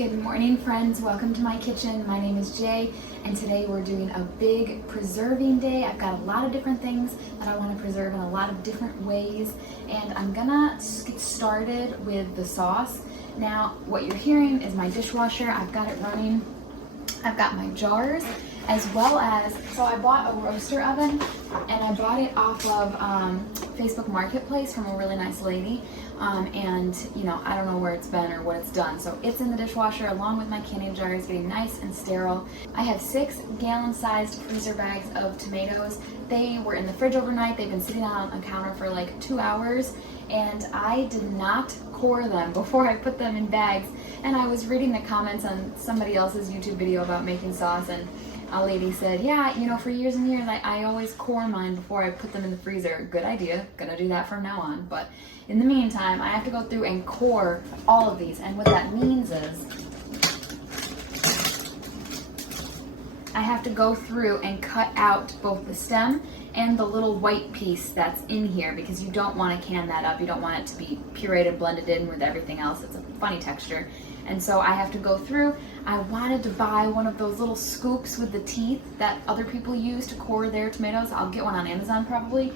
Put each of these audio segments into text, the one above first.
Good morning, friends. Welcome to my kitchen. My name is Jay, and today we're doing a big preserving day. I've got a lot of different things that I want to preserve in a lot of different ways, and I'm gonna get started with the sauce. Now, what you're hearing is my dishwasher. I've got it running. I've got my jars, as well as, so I bought a roaster oven, and I bought it off of Facebook Marketplace from a really nice lady. And you know, I don't know where it's been or what it's done. So it's in the dishwasher along with my canning jars, getting nice and sterile. I have 6 gallon-sized freezer bags of tomatoes. They were in the fridge overnight. They've been sitting on a counter for like 2 hours, and I did not core them before I put them in bags. And I was reading the comments on somebody else's YouTube video about making sauce, and a lady said, yeah, you know, for years and years, I always core mine before I put them in the freezer. Good idea. Gonna do that from now on. But in the meantime, I have to go through and core all of these. And what that means is I have to go through and cut out both the stem and the little white piece that's in here, because you don't want to can that up. You don't want it to be pureed, blended in with everything else. It's a funny texture. And so I have to go through. I wanted to buy one of those little scoops with the teeth that other people use to core their tomatoes. I'll get one on Amazon probably.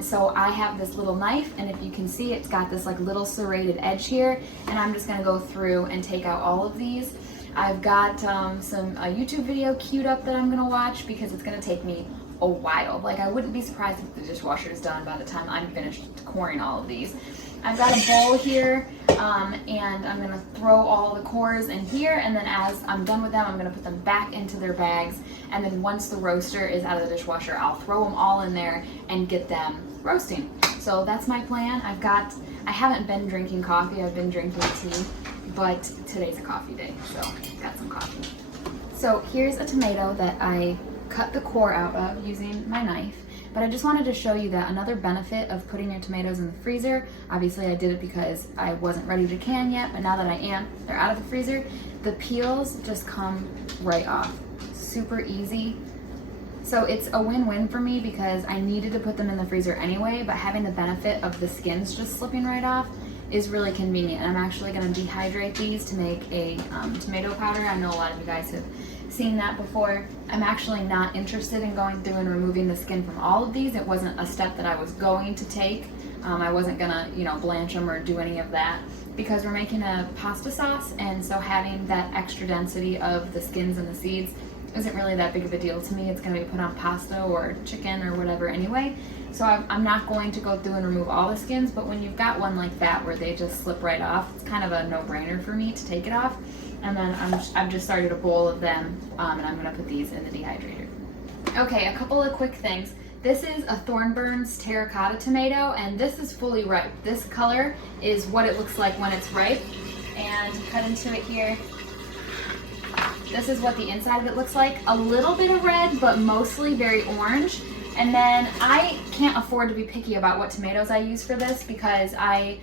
So I have this little knife, and if you can see, it's got this like little serrated edge here, and I'm just gonna go through and take out all of these. I've got a YouTube video queued up that I'm gonna watch, because it's gonna take me a while. Like, I wouldn't be surprised if the dishwasher is done by the time I'm finished coring all of these. I've got a bowl here, and I'm gonna throw all the cores in here, and then as I'm done with them, I'm gonna put them back into their bags, and then once the roaster is out of the dishwasher, I'll throw them all in there and get them roasting. So that's my plan. I haven't been drinking coffee, I've been drinking tea, but today's a coffee day, so got some coffee. So here's a tomato that I cut the core out of using my knife. But I just wanted to show you that another benefit of putting your tomatoes in the freezer, obviously I did it because I wasn't ready to can yet, but now that I am, they're out of the freezer, the peels just come right off. Super easy. So it's a win-win for me, because I needed to put them in the freezer anyway, but having the benefit of the skins just slipping right off is really convenient. And I'm actually gonna dehydrate these to make a tomato powder. I know a lot of you guys have seen that before. I'm actually not interested in going through and removing the skin from all of these. It wasn't a step that I was going to take. I wasn't gonna, you know, blanch them or do any of that, because we're making a pasta sauce, and so having that extra density of the skins and the seeds isn't really that big of a deal to me. It's gonna be put on pasta or chicken or whatever anyway. So I'm not going to go through and remove all the skins, but when you've got one like that where they just slip right off, it's kind of a no-brainer for me to take it off. And then I've just started a bowl of them, and I'm gonna put these in the dehydrator. Okay, a couple of quick things. This is a Thornburns terracotta tomato, and this is fully ripe. This color is what it looks like when it's ripe. And cut into it here. This is what the inside of it looks like. A little bit of red, but mostly very orange. And then I can't afford to be picky about what tomatoes I use for this, because I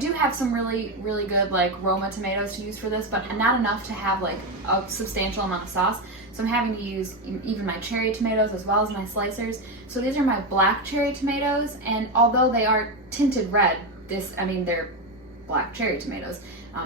do have some really, really good like Roma tomatoes to use for this, but not enough to have like a substantial amount of sauce. So I'm having to use even my cherry tomatoes as well as my slicers. So these are my black cherry tomatoes, and although they are tinted red, they're black cherry tomatoes.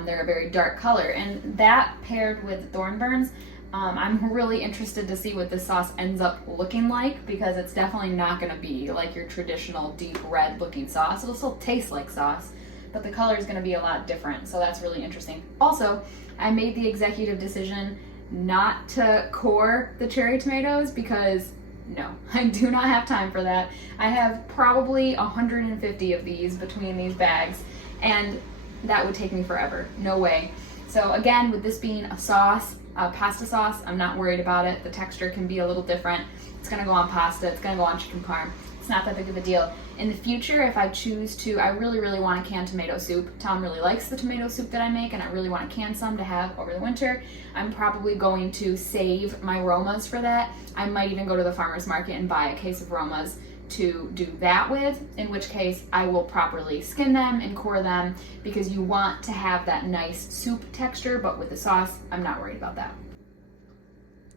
They're a very dark color, and that paired with Thornburns, I'm really interested to see what this sauce ends up looking like, because it's definitely not going to be like your traditional deep red looking sauce. It'll still taste like sauce, but the color is going to be a lot different, so that's really interesting. Also, I made the executive decision not to core the cherry tomatoes, because no, I do not have time for that. I have probably 150 of these between these bags, and that would take me forever. No way. So again, with this being a sauce, pasta sauce, I'm not worried about it. The texture can be a little different. It's gonna go on pasta, it's gonna go on chicken parm. It's not that big of a deal. In the future, if I choose to, I really, really want a canned tomato soup. Tom really likes the tomato soup that I make, and I really want to can some to have over the winter. I'm probably going to save my Romas for that. I might even go to the farmer's market and buy a case of Romas to do that with, in which case I will properly skin them and core them, because you want to have that nice soup texture, but with the sauce, I'm not worried about that.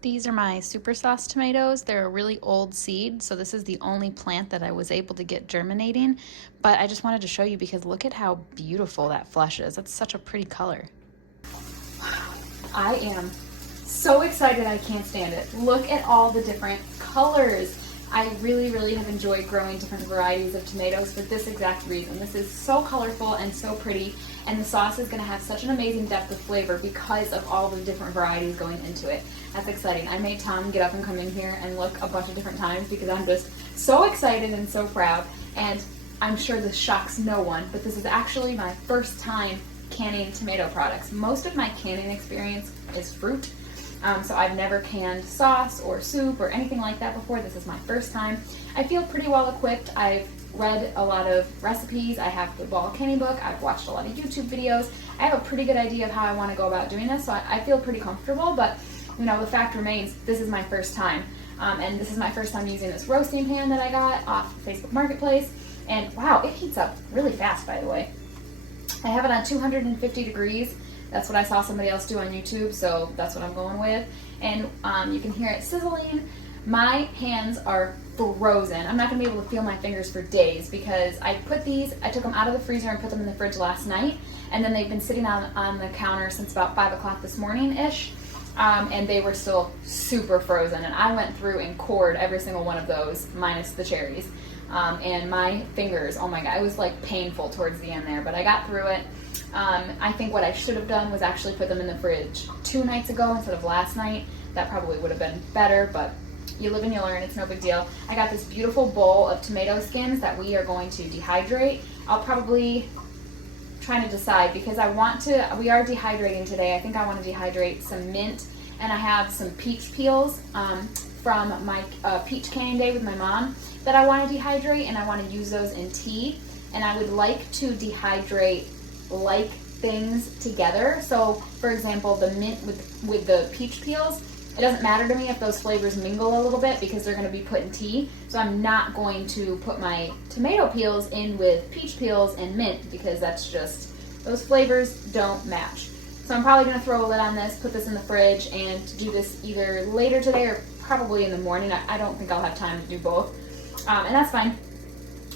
These are my super sauce tomatoes. They're a really old seed, so this is the only plant that I was able to get germinating, but I just wanted to show you because look at how beautiful that flesh is. That's such a pretty color. I am so excited, I can't stand it. Look at all the different colors. I really have enjoyed growing different varieties of tomatoes for this exact reason. This is so colorful and so pretty, and the sauce is going to have such an amazing depth of flavor because of all the different varieties going into it. That's exciting. I made Tom get up and come in here and look a bunch of different times because I'm just so excited and so proud, and I'm sure this shocks no one, but this is actually my first time canning tomato products. Most of my canning experience is fruit. So I've never canned sauce or soup or anything like that before. This is my first time. I feel pretty well equipped. I've read a lot of recipes. I have the Ball Canning book. I've watched a lot of YouTube videos. I have a pretty good idea of how I want to go about doing this, so I feel pretty comfortable, but you know, the fact remains, this is my first time. And this is my first time using this roasting pan that I got off Facebook Marketplace. And wow, it heats up really fast, by the way. I have it on 250 degrees. That's what I saw somebody else do on YouTube, so that's what I'm going with. And you can hear it sizzling. My hands are frozen. I'm not going to be able to feel my fingers for days because I took them out of the freezer and put them in the fridge last night, and then they've been sitting on the counter since about 5 o'clock this morning-ish, and they were still super frozen. And I went through and cored every single one of those, minus the cherries. And my fingers, oh my god, it was like painful towards the end there, but I got through it. I think what I should have done was actually put them in the fridge 2 nights ago instead of last night. That probably would have been better, but you live and you learn, it's no big deal. I got this beautiful bowl of tomato skins that we are going to dehydrate. I'll probably try to decide because we are dehydrating today. I think I want to dehydrate some mint, and I have some peach peels from my peach canning day with my mom that I want to dehydrate, and I want to use those in tea. And I would like to dehydrate like things together. So for example, the mint with the peach peels, it doesn't matter to me if those flavors mingle a little bit because they're going to be put in tea. So I'm not going to put my tomato peels in with peach peels and mint because that's just, those flavors don't match. So I'm probably going to throw a lid on this, put this in the fridge, and do this either later today or probably in the morning. I don't think I'll have time to do both. And that's fine.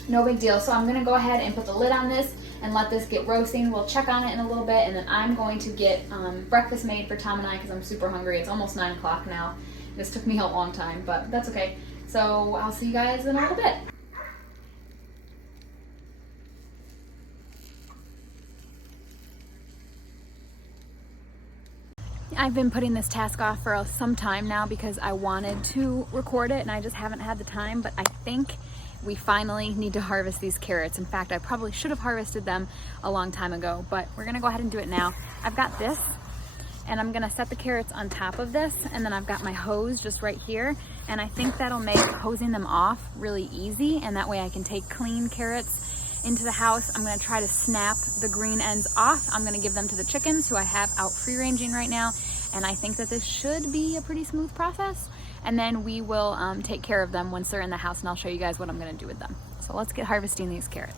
No big deal. So I'm going to go ahead and put the lid on this and let this get roasting. We'll check on it in a little bit, and then I'm going to get breakfast made for Tom and I because I'm super hungry. It's almost 9 o'clock now. This took me a long time, but that's okay. So I'll see you guys in a little bit. I've been putting this task off for some time now because I wanted to record it and I just haven't had the time, but I think we finally need to harvest these carrots. In fact, I probably should have harvested them a long time ago, but we're gonna go ahead and do it now. I've got this, and I'm gonna set the carrots on top of this, and then I've got my hose just right here, and I think that'll make hosing them off really easy, and that way I can take clean carrots into the house. I'm gonna try to snap the green ends off. I'm gonna give them to the chickens who I have out free ranging right now, and I think that this should be a pretty smooth process. And then we will take care of them once they're in the house, and I'll show you guys what I'm gonna do with them. So let's get harvesting these carrots.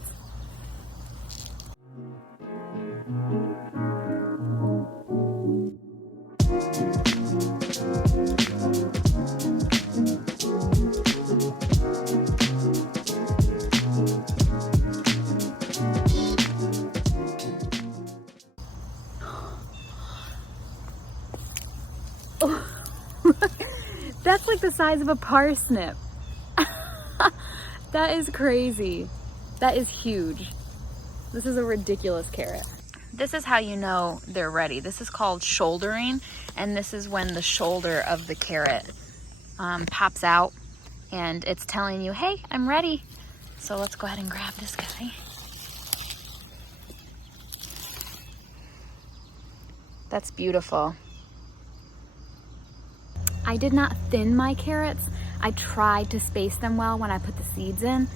That's like the size of a parsnip. That is crazy. That is huge. This is a ridiculous carrot. This is how you know they're ready. This is called shouldering, and this is when the shoulder of the carrot pops out and it's telling you, hey, I'm ready. So let's go ahead and grab this guy. That's beautiful. I did not thin my carrots. I tried to space them well when I put the seeds in,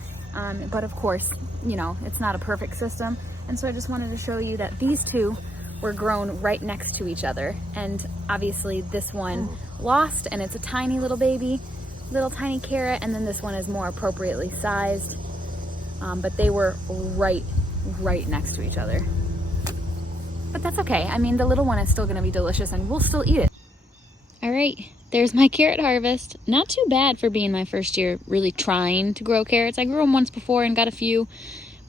but of course, you know, it's not a perfect system. And so I just wanted to show you that these two were grown right next to each other. And obviously this one lost, and it's a tiny little baby, little tiny carrot, and then this one is more appropriately sized. But they were right next to each other. But that's okay. I mean, the little one is still gonna be delicious and we'll still eat it. All right, there's my carrot harvest. Not too bad for being my first year really trying to grow carrots. I grew them once before and got a few,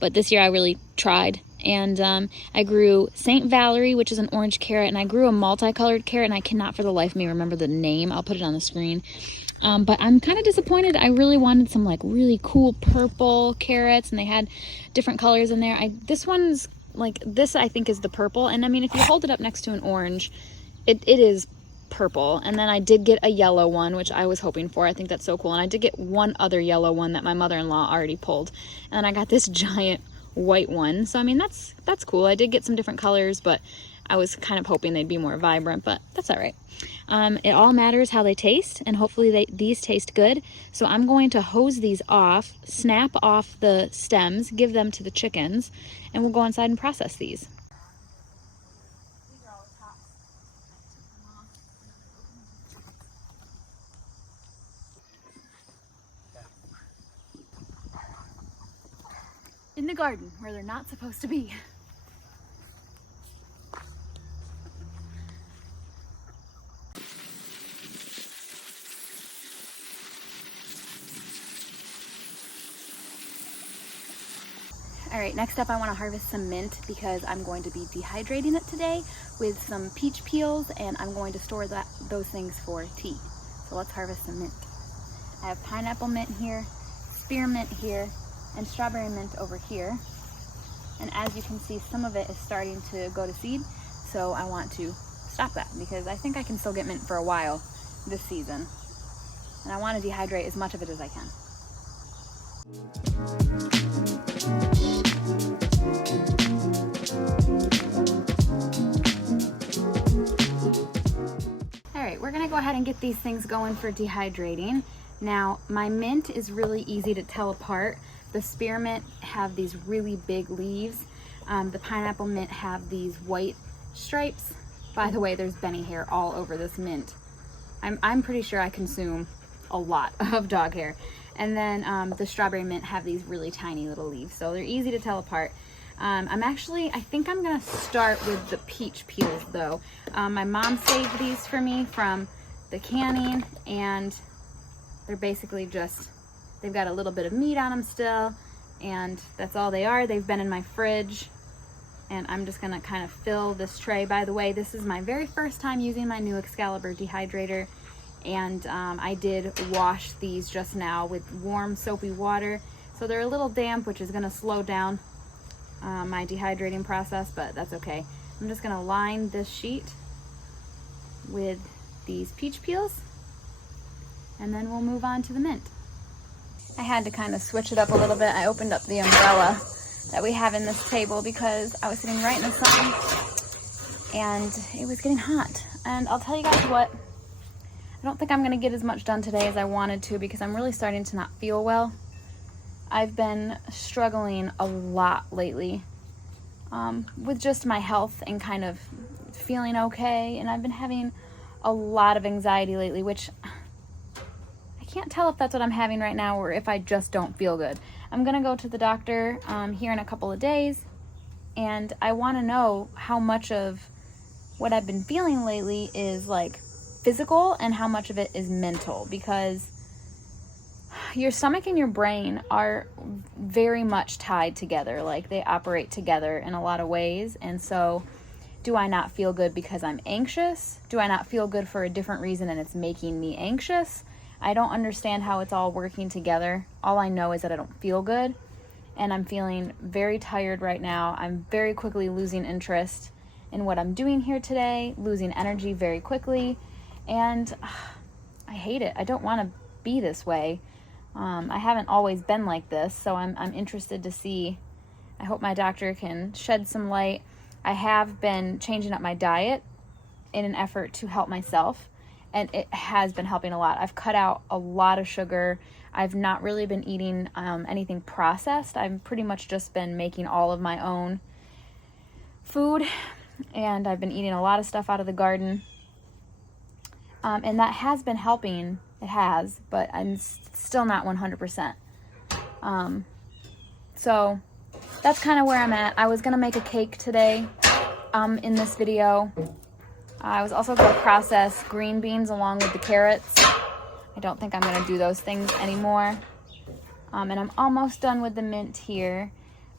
but this year I really tried. And I grew St. Valerie, which is an orange carrot, and I grew a multicolored carrot, and I cannot for the life of me remember the name. I'll put it on the screen. But I'm kind of disappointed. I really wanted some like really cool purple carrots, and they had different colors in there. This one's like, this I think is the purple, and I mean, if you hold it up next to an orange, it is purple. And then I did get a yellow one, which I was hoping for. I think that's so cool. And I did get one other yellow one that my mother-in-law already pulled, and then I got this giant white one. So I mean, that's cool. I did get some different colors, but I was kind of hoping they'd be more vibrant, but that's all right. It all matters how they taste, and hopefully these taste good. So I'm going to hose these off, snap off the stems, give them to the chickens, and we'll go inside and process these. In the garden where they're not supposed to be. All right, next up I want to harvest some mint because I'm going to be dehydrating it today with some peach peels, and I'm going to store those things for tea. So let's harvest some mint. I have pineapple mint here, spearmint here, and strawberry mint over here. And as you can see, some of it is starting to go to seed, so I want to stop that because I think I can still get mint for a while this season. And I want to dehydrate as much of it as I can. All right, we're gonna go ahead and get these things going for dehydrating. Now, my mint is really easy to tell apart. The spearmint have these really big leaves. The pineapple mint have these white stripes. By the way, there's Benny hair all over this mint. I'm pretty sure I consume a lot of dog hair. And then the strawberry mint have these really tiny little leaves, so they're easy to tell apart. I think I'm gonna start with the peach peels though. My mom saved these for me from the canning, and they're basically just, they've got a little bit of meat on them still, and that's all they are. They've been in my fridge, and I'm just gonna kind of fill this tray. By the way, this is my very first time using my new Excalibur dehydrator, and I did wash these just now with warm soapy water, so they're a little damp, which is gonna slow down my dehydrating process, but that's okay. I'm just gonna line this sheet with these peach peels, and then we'll move on to the mint. I had to kind of switch it up a little bit. I opened up the umbrella that we have in this table because I was sitting right in the sun and it was getting hot. And I'll tell you guys what, I don't think I'm gonna get as much done today as I wanted to because I'm really starting to not feel well. I've been struggling a lot lately with just my health and kind of feeling okay, and I've been having a lot of anxiety lately, which I can't tell if that's what I'm having right now or if I just don't feel good. I'm gonna go to the doctor here in a couple of days, and I want to know how much of what I've been feeling lately is like physical and how much of it is mental, because your stomach and your brain are very much tied together. Like, they operate together in a lot of ways. And so, do I not feel good because I'm anxious? Do I not feel good for a different reason and it's making me anxious? I don't understand how it's all working together. All I know is that I don't feel good, and I'm feeling very tired right now. I'm very quickly losing interest in what I'm doing here today, losing energy very quickly, and I hate it. I don't want to be this way. I haven't always been like this, so I'm interested to see. I hope my doctor can shed some light. I have been changing up my diet in an effort to help myself, and it has been helping a lot. I've cut out a lot of sugar. I've not really been eating anything processed. I've pretty much just been making all of my own food, and I've been eating a lot of stuff out of the garden, and that has been helping. It has, but I'm still not 100%. So that's kind of where I'm at. I was gonna make a cake today in this video. I was also gonna process green beans along with the carrots. I don't think I'm gonna do those things anymore. And I'm almost done with the mint here.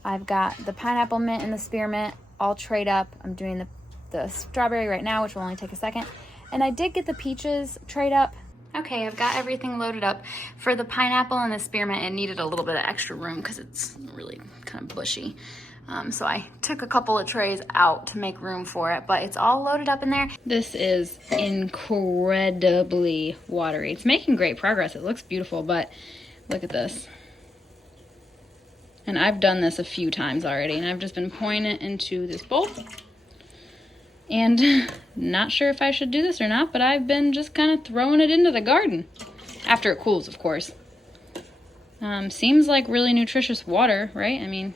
I've got the pineapple mint and the spearmint all trayed up. I'm doing the strawberry right now, which will only take a second. And I did get the peaches trayed up. Okay, I've got everything loaded up. For the pineapple and the spearmint, it needed a little bit of extra room because it's really kind of bushy. So I took a couple of trays out to make room for it, but it's all loaded up in there. This is incredibly watery. It's making great progress. It looks beautiful, but look at this. And I've done this a few times already, and I've just been pouring it into this bowl. And not sure if I should do this or not, but I've been just kind of throwing it into the garden. After it cools, of course. Seems like really nutritious water, right? I mean,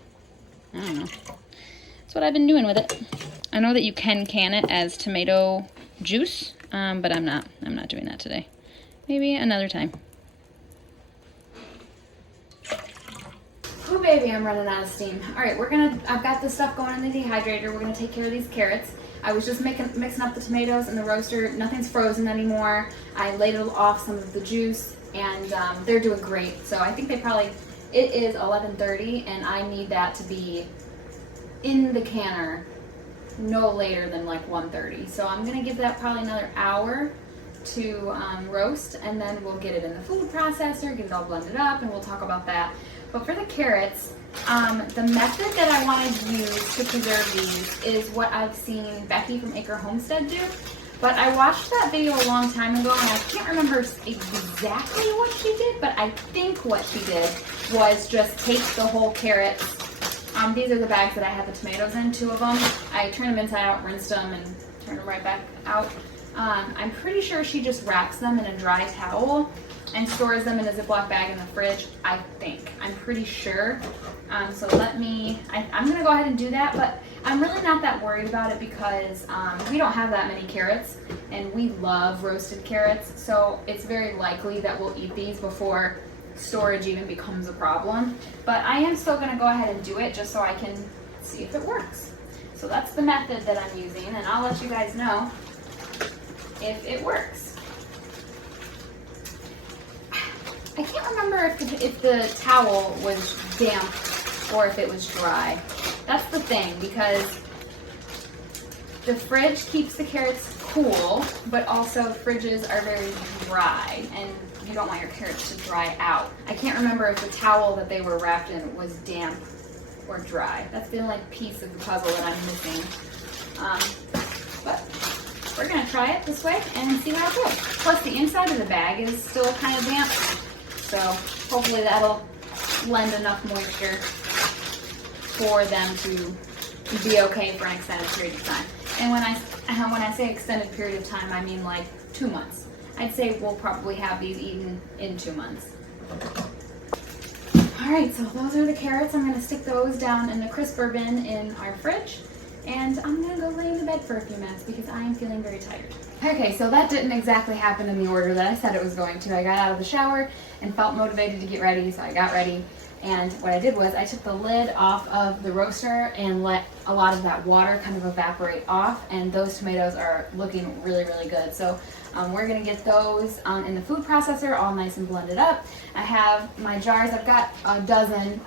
I don't know. That's what I've been doing with it. I know that you can it as tomato juice, but I'm not doing that today. Maybe another time. Oh baby, I'm running out of steam. All right, I've got this stuff going in the dehydrator. We're gonna take care of these carrots. I was just mixing up the tomatoes and the roaster. Nothing's frozen anymore. I ladled off some of the juice, and they're doing great. So I think it is 11:30, and I need that to be in the canner no later than like 1:30. So I'm gonna give that probably another hour to roast, and then we'll get it in the food processor, get it all blended up, and we'll talk about that. But for the carrots, the method that I want to use to preserve these is what I've seen Becky from Acre Homestead do. But I watched that video a long time ago, and I can't remember exactly what she did, but I think what she did was just take the whole carrots. These are the bags that I had the tomatoes in, 2 of them. I turned them inside out, rinsed them, and turned them right back out. I'm pretty sure she just wraps them in a dry towel and stores them in a Ziploc bag in the fridge, I think. I'm pretty sure. So I'm gonna go ahead and do that, but I'm really not that worried about it because we don't have that many carrots, and we love roasted carrots, so it's very likely that we'll eat these before storage even becomes a problem. But I am still gonna go ahead and do it just so I can see if it works. So that's the method that I'm using, and I'll let you guys know if it works. I can't remember if the towel was damp or if it was dry. That's the thing, because the fridge keeps the carrots cool, but also fridges are very dry, and you don't want your carrots to dry out. I can't remember if the towel that they were wrapped in was damp or dry. That's the only piece of the puzzle that I'm missing. But we're gonna try it this way and see how it goes. Plus the inside of the bag is still kind of damp, so hopefully that'll lend enough moisture for them to be okay for an extended period of time. And when I say extended period of time, I mean like 2 months. I'd say we'll probably have these eaten in 2 months. All right, so those are the carrots. I'm gonna stick those down in the crisper bin in our fridge, and I'm gonna go lay in the bed for a few minutes because I am feeling very tired. Okay, so that didn't exactly happen in the order that I said it was going to. I got out of the shower and felt motivated to get ready, so I got ready. And what I did was I took the lid off of the roaster and let a lot of that water kind of evaporate off, and those tomatoes are looking really, really good. So we're gonna get those in the food processor all nice and blended up. I have my jars, I've got a dozen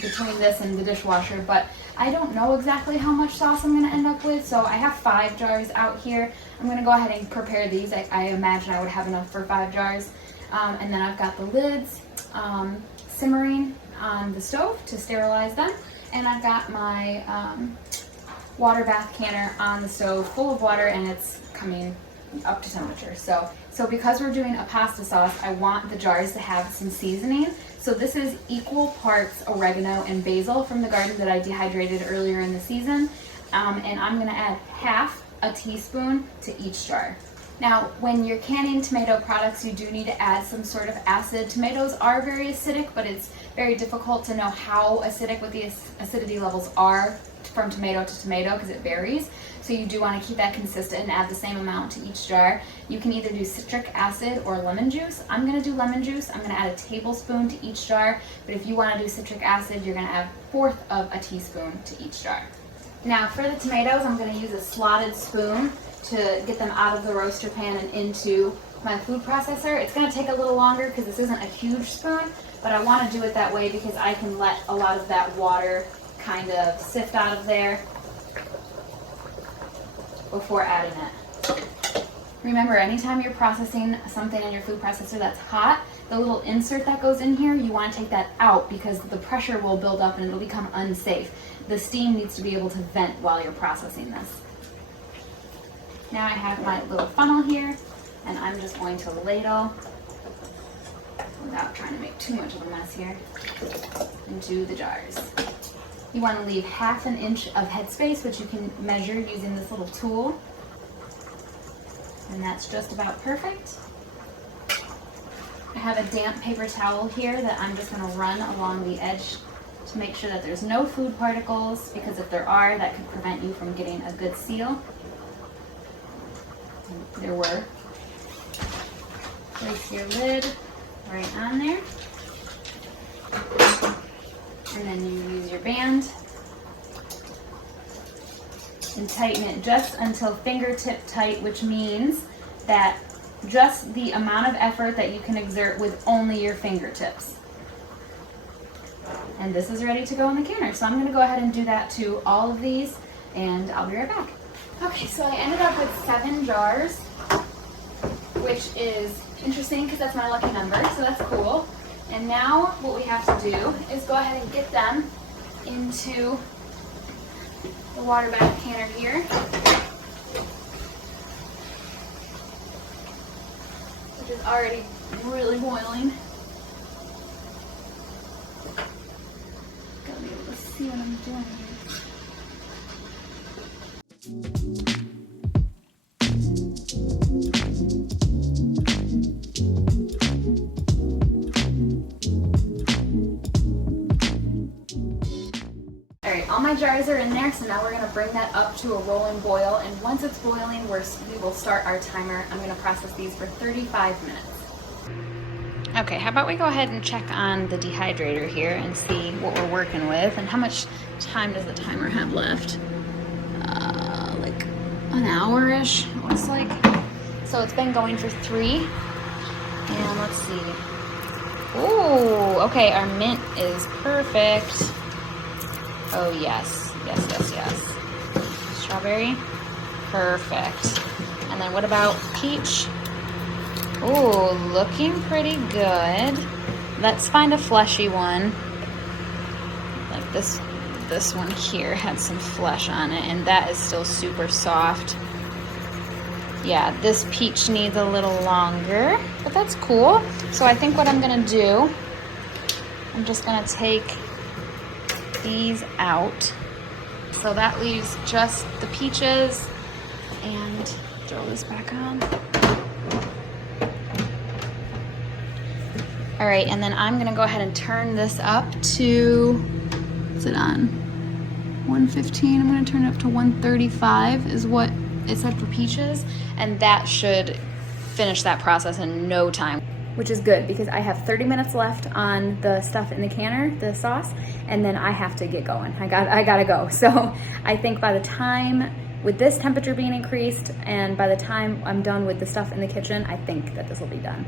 between this and the dishwasher, but I don't know exactly how much sauce I'm gonna end up with, so I have 5 jars out here. I'm gonna go ahead and prepare these. I imagine I would have enough for 5 jars. And then I've got the lids simmering on the stove to sterilize them. And I've got my water bath canner on the stove full of water, and it's coming up to temperature. So because we're doing a pasta sauce, I want the jars to have some seasoning. So this is equal parts oregano and basil from the garden that I dehydrated earlier in the season. And I'm gonna add half a teaspoon to each jar. Now, when you're canning tomato products, you do need to add some sort of acid. Tomatoes are very acidic, but it's very difficult to know how acidic what the acidity levels are from tomato to tomato because it varies. So you do want to keep that consistent and add the same amount to each jar. You can either do citric acid or lemon juice. I'm going to do lemon juice. I'm going to add a tablespoon to each jar, but if you want to do citric acid, you're going to add 1/4 of a teaspoon to each jar. Now for the tomatoes, I'm going to use a slotted spoon to get them out of the roaster pan and into my food processor. It's going to take a little longer because this isn't a huge spoon, but I want to do it that way because I can let a lot of that water kind of sift out of there before adding it. Remember, anytime you're processing something in your food processor that's hot, the little insert that goes in here, you want to take that out because the pressure will build up and it'll become unsafe. The steam needs to be able to vent while you're processing this. Now I have my little funnel here, and I'm just going to ladle, without trying to make too much of a mess here, into the jars. You want to leave 1/2 inch of headspace, which you can measure using this little tool. And that's just about perfect. I have a damp paper towel here that I'm just going to run along the edge to make sure that there's no food particles, because if there are, that could prevent you from getting a good seal. And there were. Place your lid right on there. And then you use your band and tighten it just until fingertip tight, which means that just the amount of effort that you can exert with only your fingertips. And this is ready to go in the canner. So I'm going to go ahead and do that to all of these, and I'll be right back. Okay, so I ended up with 7 jars, which is interesting because that's my lucky number, so that's cool. And now what we have to do is go ahead and get them into the water bath canner here, which is already really boiling. Gotta be able to see what I'm doing here. All my jars are in there, so now we're going to bring that up to a rolling boil, and once it's boiling, we will start our timer. I'm going to process these for 35 minutes. Okay, how about we go ahead and check on the dehydrator here and see what we're working with, and how much time does the timer have left? Like an hour-ish, it looks like. So it's been going for 3, and let's see. Ooh, okay, our mint is perfect. Oh yes, yes, yes, yes. Strawberry, perfect. And then what about peach? Ooh, looking pretty good. Let's find a fleshy one. Like this one here had some flesh on it, and that is still super soft. Yeah, this peach needs a little longer, but that's cool. So I think what I'm gonna do, I'm just gonna take these out. So that leaves just the peaches, and throw this back on. All right, and then I'm gonna go ahead and turn this up to, what's it on? 115, I'm gonna turn it up to 135 is what it said for peaches, and that should finish that process in no time. Which is good because I have 30 minutes left on the stuff in the canner, the sauce, and then I have to get going. I gotta go. So I think by the time, with this temperature being increased, and by the time I'm done with the stuff in the kitchen, I think that this will be done.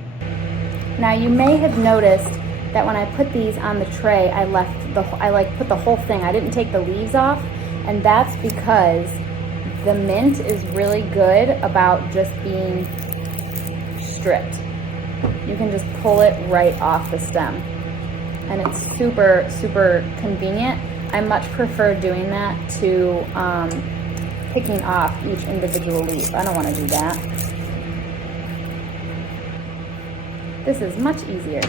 Now you may have noticed that when I put these on the tray, I put the whole thing. I didn't take the leaves off, and that's because the mint is really good about just being stripped. You can just pull it right off the stem, and it's super, super convenient. I much prefer doing that to picking off each individual leaf. I don't want to do that. This is much easier.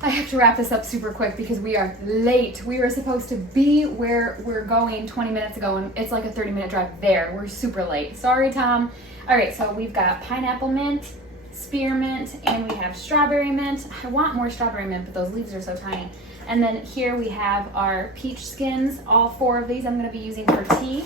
I have to wrap this up super quick because we are late. We were supposed to be where we're going 20 minutes ago, and it's like a 30-minute drive there. We're super late. Sorry, Tom. All right, so we've got pineapple mint, spearmint, and we have strawberry mint. I want more strawberry mint, but those leaves are so tiny. And then here we have our peach skins. All 4 of these I'm gonna be using for tea.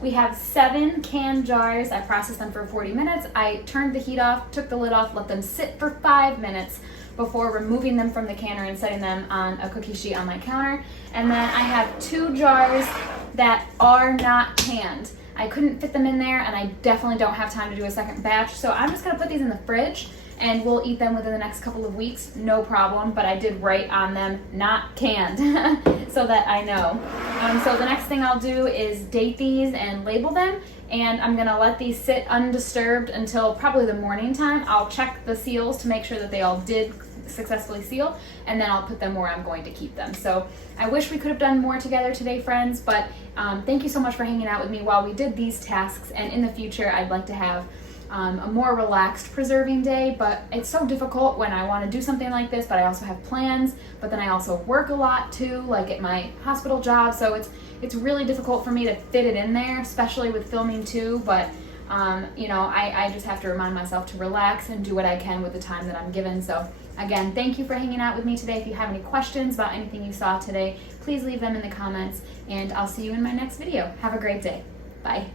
We have 7 canned jars. I processed them for 40 minutes. I turned the heat off, took the lid off, let them sit for 5 minutes before removing them from the canner and setting them on a cookie sheet on my counter. And then I have 2 jars that are not canned. I couldn't fit them in there, and I definitely don't have time to do a second batch, so I'm just gonna put these in the fridge and we'll eat them within the next couple of weeks, no problem, but I did write on them, not canned, so that I know. So the next thing I'll do is date these and label them, and I'm gonna let these sit undisturbed until probably the morning time. I'll check the seals to make sure that they all did successfully seal, and then I'll put them where I'm going to keep them. So I wish we could have done more together today, friends, but thank you so much for hanging out with me while we did these tasks, and in the future I'd like to have a more relaxed preserving day, but it's so difficult when I want to do something like this, but I also have plans, but then I also work a lot too, like at my hospital job, so it's really difficult for me to fit it in there, especially with filming too, but you know, I just have to remind myself to relax and do what I can with the time that I'm given. So again, thank you for hanging out with me today. If you have any questions about anything you saw today, please leave them in the comments, and I'll see you in my next video. Have a great day. Bye.